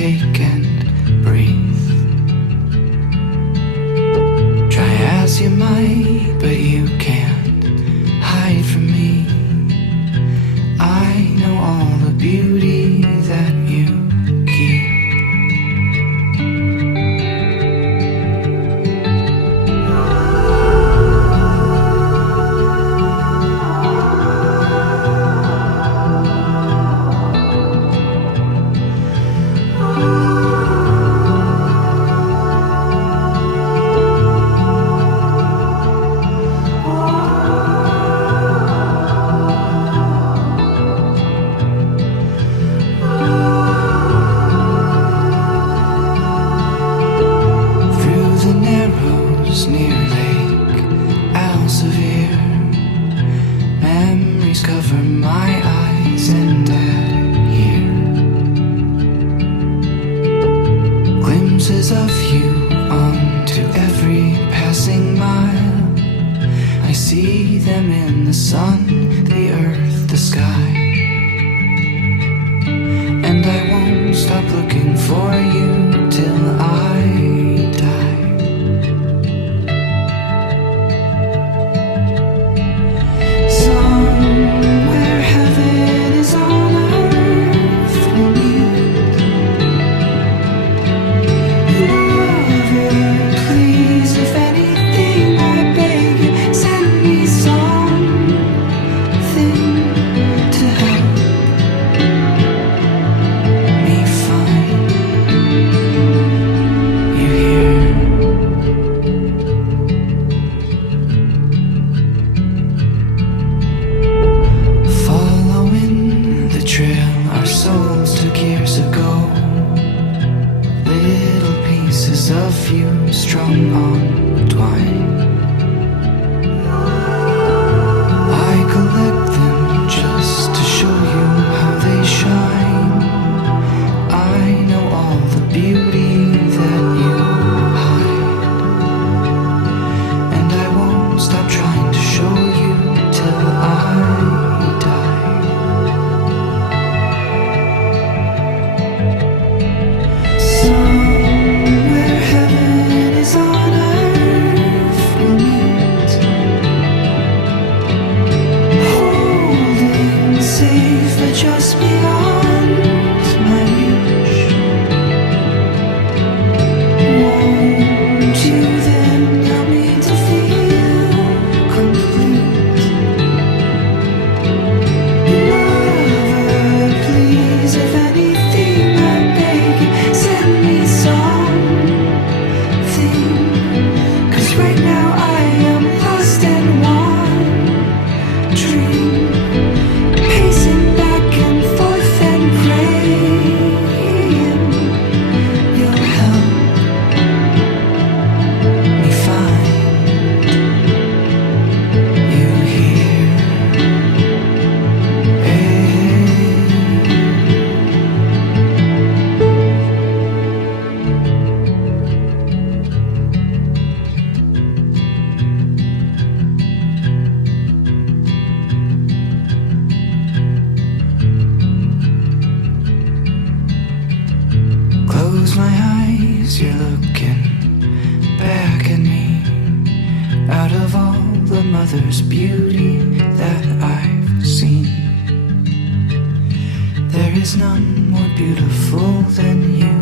take and breathe. Try as you might, but you can't hide from me. I know all the beauty that you keep. Near Lake Elsevier, memories cover my eyes and adhere. Glimpses of you onto every passing mile. I see them in the sun, the earth, the sky. And I won't stop looking for you till I die. Our souls took years ago. Little pieces of you strung on twine. I collect them just to show you how they shine. I know all the beauty that you hide, and I won't stop trying to show you till I die. Just beyond my reach. Won't you then help me to feel complete? Lover, please, if anything I beg you, send me something. 'Cause right now I am lost in wandering, pacing back and forth and praying you'll help me find you here. Close my eyes, you're looking back at me. Out of all the mother's beauty that I've seen, there is none more beautiful than you.